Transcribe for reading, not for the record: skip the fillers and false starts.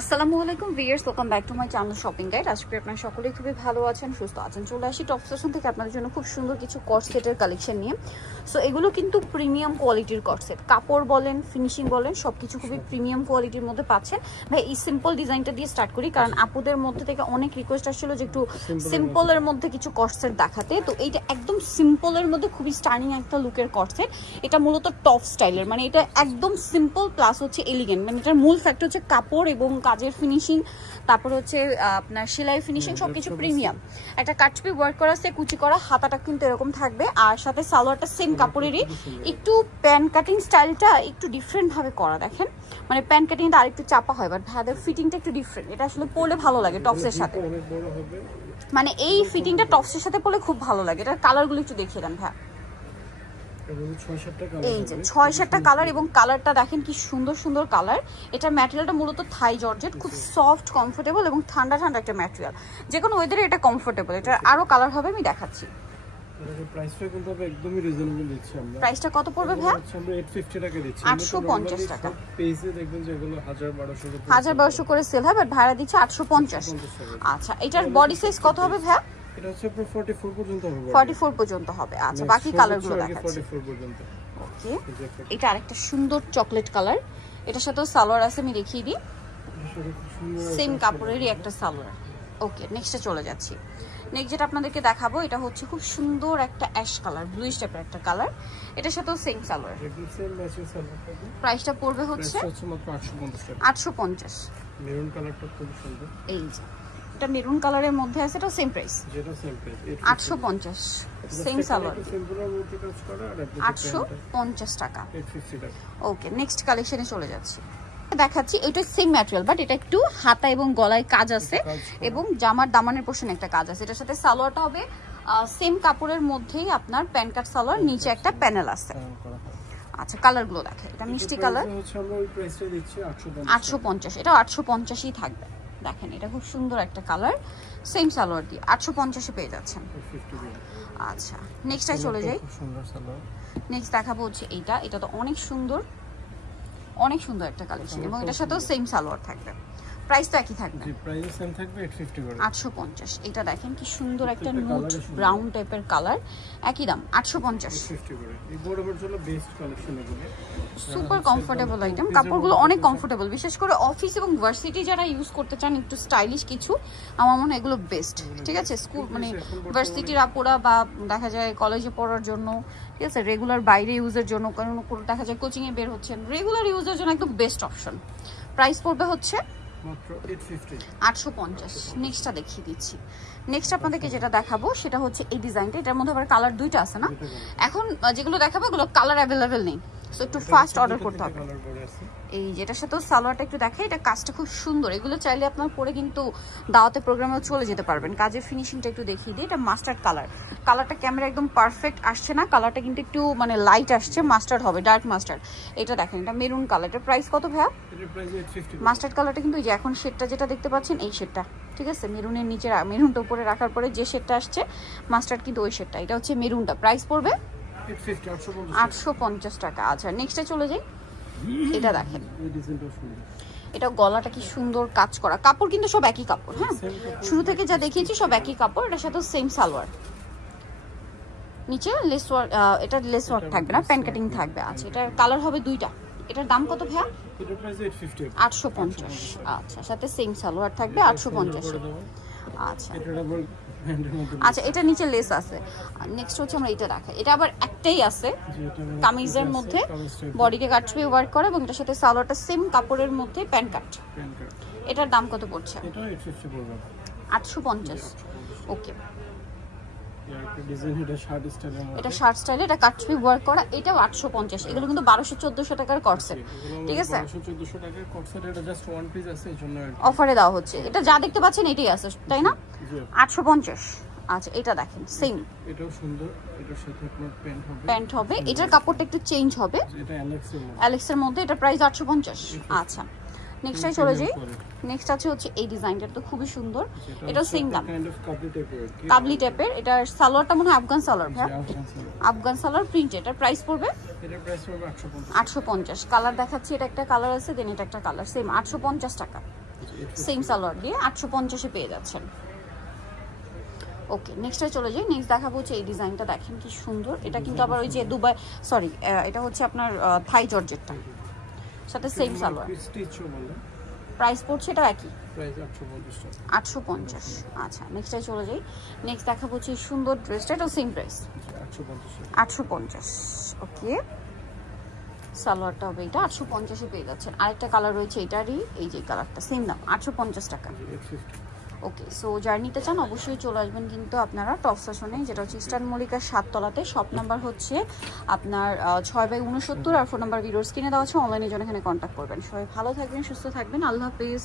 আসসালামু আলাইকুম viewers, welcome back to my channel shopping guide. আজকে আপনারা সকলেই খুবই ভালো আছেন, সুস্থ আছেন। চলে আসি টপ সেকশন থেকে আপনাদের জন্য খুব সুন্দর কিছু কট সেটের কালেকশন নিয়ে। সো এগুলো কিন্তু প্রিমিয়াম কোয়ালিটির কট সেট, কাপড় বলেন ফিনিশিং বলেন সবকিছু খুবই প্রিমিয়াম কোয়ালিটির মধ্যে পাচ্ছেন। ভাই এই সিম্পল ডিজাইনটা দিয়ে স্টার্ট করি, কারণ আপুদের মধ্যে থেকে অনেক রিকোয়েস্ট আসছিল যে একটু সিম্পলের মধ্যে কিছু কট সেট দেখাতে। তো এইটা একদম সিম্পলের মধ্যে খুবই স্টার্নিং একটা লুকের কট সেট। এটা মূলত টপ স্টাইলের, মানে এটা একদম সিম্পল প্লাস হচ্ছে এলিগেন্ট। মানে এটার মূল ফ্যাক্টর হচ্ছে কাপড় এবং কাজের ফিনিশিং, তারপর হচ্ছে আপনার সেলাই ফিনিশিং সবকিছু প্রিমিয়াম। একটা কাটছবি ওয়ার্ক করা আছে, কুচি করা, হাতাটা কিন্তু এরকম থাকবে, আর সাথে সালোয়ারটা সেম কাপড়েরই, একটু প্যান কাটিং স্টাইলটা একটু ডিফারেন্ট ভাবে করা। দেখেন মানে প্যান কাটিংটা আরেকটু চাপা হয়, বাট ভাইদের ফিটিংটা একটু ডিফারেন্ট। এটা আসলে পরলে ভালো লাগে টপসের সাথে, মানে এই ফিটিংটা টপসের সাথে পরলে খুব ভালো লাগে। এটার কালারগুলো একটু দেখিয়ে দেন ভাই। এই যে 6-7টা কালার, এবং কালারটা দেখেন কি সুন্দর সুন্দর কালার। এটার ম্যাটেরিয়ালটা মূলত থাই জর্জেট, খুব সফট কমফোর্টেবল এবং ঠান্ডা ঠান্ডা একটা ম্যাটেরিয়াল। যে কোনো ওয়েদারে এটা কমফোর্টেবল। এটার আরো কালার হবে, আমি দেখাচ্ছি। প্রাইসটা কিন্তু একদমই রিজনেবল দিচ্ছি আমরা। প্রাইসটা কত পড়বে ভাই? আমরা 850 টাকা দিচ্ছি। 850 টাকা। পেজে দেখবেন যে এগুলো 1000-1200 করে সেল হয়, বাট ভাড়া দিচ্ছে 850। আচ্ছা, এটার বডি সাইজ কত হবে ভাই? এটা হচ্ছে 44 পর্যন্ত হবে। 44 পর্যন্ত হবে। আচ্ছা, বাকি কালারগুলো দেখাচ্ছি। 44 পর্যন্ত। ওকে, এটা আরেকটা সুন্দর চকলেট কালার। এটার সাথেও সালোয়ার আছে, আমি দেখিয়ে দিই। সেম কাপড়েরই একটা সালোয়ার। ওকে, নেক্সটে চলে যাচ্ছি। নেক্সট যেটা আপনাদেরকে দেখাবো, এটা হচ্ছে খুব সুন্দর একটা অ্যাশ কালার, ব্লুইশ টাইপের একটা কালার। এটার সাথেও সেম সালোয়ার। প্রাইসটা পড়বে হচ্ছে মাত্র 850 টাকা। 850। মেরুন কালারটা খুব সুন্দর। এই যে এটা মেরুন কালারের মধ্যে আছে, এটাও সেম প্রাইস। যেটা সেম প্রাইস 850। সেম সালোয়ার, সিম্পলের মধ্যে কাজ করা, আর 850 টাকা। 850 টাকা। ওকে, নেক্সট কালেকশনে চলে যাচ্ছি। দেখাচ্ছি এটা সেম ম্যাটেরিয়াল, বাট এটা একটু হাতা এবং গলায় কাজ আছে, এবং জামার দামানের পোর্শনে একটা কাজ আছে। এটার সাথে সালোয়ারটা হবে সেম কাপড়ের মধ্যেই আপনার প্যান কাট সালোয়ার, নিচে একটা প্যানেল আছে। আচ্ছা, কালারগুলো দেখে, এটা মিষ্টি কালার। আমরা ওই প্রাইসটা দিচ্ছি 850। এটা 850ই থাকবে। দেখেন এটা খুব সুন্দর একটা কালার, সেম সালোয়ার দিয়ে 850 এ পেয়ে যাচ্ছেন। আচ্ছা, নেক্সটে চলে যাই। নেক্সট দেখাবো হচ্ছে এইটা। এটা তো অনেক সুন্দর, অনেক সুন্দর একটা কালেকশন, এবং এটার সাথেও সেম সালোয়ার থাকবে। প্রাইস তো একই থাকবে, প্রাইস সেম থাকবে 850 করে। 850। এটা দেখেন কি সুন্দর একটা নুট ব্রাউন টাইপের কালার, একই দাম 850 করে। এই গরমের জন্য বেস্ট কালেকশন এগুলো। সুপার কমফোর্টেবল আইটেম, কাপড়গুলো অনেক কমফোর্টেবল, বিশেষ করে অফিস এবং ভার্সিটি যারা ইউজ করতে চান একটু স্টাইলিশ কিছু, আমার মনে হয় এগুলো বেস্ট। ঠিক আছে, স্কুল মানে ভার্সিটির আপুরা বা দেখা যায় কলেজে পড়ার জন্য, ঠিক আছে, রেগুলার বাইরে ইউজের জন্য, কারণ দেখা যায় কোচিং এ বের হচ্ছেন, রেগুলার ইউজের জন্য একদম বেস্ট অপশন। প্রাইস পড়বে হচ্ছে মাত্র 850। নেক্সটটা দেখিয়ে দিচ্ছি। নেক্সট আপনাদেরকে যেটা দেখাবো সেটা হচ্ছে এই ডিজাইনটা। এটার মধ্যে আবার কালার দুইটা আছে না, এখন যেগুলো দেখাবো এগুলো কালার অ্যাভেলেবেল নেই, সো একটু ফাস্ট অর্ডার করতে হবে। এই যেটার সাথেও সালোয়ারটা একটু দেখাই, এটা কাজটা খুব সুন্দর। এগুলো চাইলে আপনার পরে কিন্তু দাওয়াতে প্রোগ্রামেও চলে যেতে পারবেন। কাজের ফিনিশিংটা একটু দেখিয়ে দিই। এটা মাস্টার্ড কালার, কালারটা ক্যামেরা একদম পারফেক্ট আসছে না, কালারটা কিন্তু একটু মানে লাইট আসছে, মাস্টার্ড হবে, ডার্ক মাস্টার্ড। এটা দেখেন, এটা মেরুন কালার। এটার প্রাইস কত ভাইয়া? মাস্টার্ড কালারটা কিন্তু এই যে এখন শেডটা যেটা দেখতে পাচ্ছেন এই শেডটা, ঠিক আছে, মেরুনের নিচে মেরুনটা উপরে রাখার পরে যে শেডটা আসছে মাস্টার্ড, কিন্তু ওই শেডটা। এটা হচ্ছে মেরুনটা। প্রাইস পড়বে 850 টাকা। আচ্ছা, নেক্সটে চলে যাই। এটা দেখেন, এটা গলাটা কি সুন্দর কাজ করা, কাপড় কিন্তু সব একই কাপড়। হ্যাঁ, শুরু থেকে যা দেখিয়েছি সব একই কাপড়। এটার সাথে সেম সালোয়ার, নিচে লেস ওয়ার্ক, এটা লেস ওয়ার্ক থাকবে না, প্যান কাটিং থাকবে। আচ্ছা, এটার কালার হবে দুইটা। এটার দাম কত ভাইয়া? 850। আচ্ছা, সাথে সেম সালোয়ার থাকবে 850। আচ্ছা আচ্ছা, এটা নিচে লেস আছে। নেক্সট হচ্ছে আমরা এটা দেখাই। এটা আবার একটাই আছে কামিজের মধ্যে, বডিকে কাটছবি ওয়ার্ক করে, এবং এটার সাথে সালোয়ারটা সেম কাপড়ের মধ্যে প্যান কাট। এটার দাম কত পড়ছে? 850। ওকে, এটা শার্ট স্টাইলে, এটা কাটছবি ওয়ার্ক করা, এটাও 850। এগুলো কিন্তু 1200-1400 টাকার কট সেট, ঠিক আছে, 1200-1400 টাকার কট সেট। এটা জাস্ট ওয়ান পিস আছে, এইজন্য অফারে দেওয়া হচ্ছে। এটা যা দেখতে পাচ্ছেন এটাই আছে, তাই না? 850। আচ্ছা, এটা দেখেন সেম, এটাও সুন্দর। এটার সাথে আপনার প্যান্ট হবে। এটার কাপড়টা একটু চেঞ্জ হবে, এটা অ্যালেক্সের মধ্যে। এটা প্রাইস 850। আচ্ছা, নেক্সটে চলে যাই। নেক্সট আছে হচ্ছে এই ডিজাইনটা, তো খুবই সুন্দর। এটা সেম দাম, কাবলি টাইপের। এটা সালোয়ারটা মনে হয় আফগান সালোয়ার ভাই, আফগান সালোয়ার প্রিন্ট। এটার প্রাইস পড়বে 850। কালার দেখাচ্ছি, এটা একটা কালার আছে, দেন এটা একটা কালার, সেম 850 টাকা। সেম সালোয়ার দিয়ে 850-এ পেয়ে যাচ্ছেন। ওকে, নেক্সটে চলে যাই। নেক্সট দেখাবো হচ্ছে এই ডিজাইনটা, দেখেন কি সুন্দর। এটা কিন্তু আবার ওই যে দুবাই, সরি এটা হচ্ছে আপনার থাই জর্জেটটা, সাথে সেম সালোয়ার। প্রাইস পড়ছে এটা একই, প্রাইস 850 টাকা। 850। আচ্ছা, নেক্সটে চলে যাই। নেক্সট দেখাবো হচ্ছে এই সুন্দর ড্রেসটা, এটাও সেম প্রাইস 850। ওকে, সালোয়ারটা হবে এটা 850-এ পেয়ে যাচ্ছেন। আরেকটা কালার রয়েছে এটারই, এই যে কালারটা সেম দাম 850 টাকা। ওকে, সো যারা নিতে চান অবশ্যই চলে আসবেন কিন্তু আপনারা টপ ফ্যাশনে, যেটা হচ্ছে ইস্টার্ন মল্লিকার 7 তলাতে। শপ নাম্বার হচ্ছে আপনার 6/69 আর ফোন নাম্বার ভিডিওর স্ক্রিনে দেওয়া আছে। অনলাইনে জন্য এখানে কন্ট্যাক্ট করবেন। সবাই ভালো থাকবেন, সুস্থ থাকবেন, আল্লাহ হাফেজ।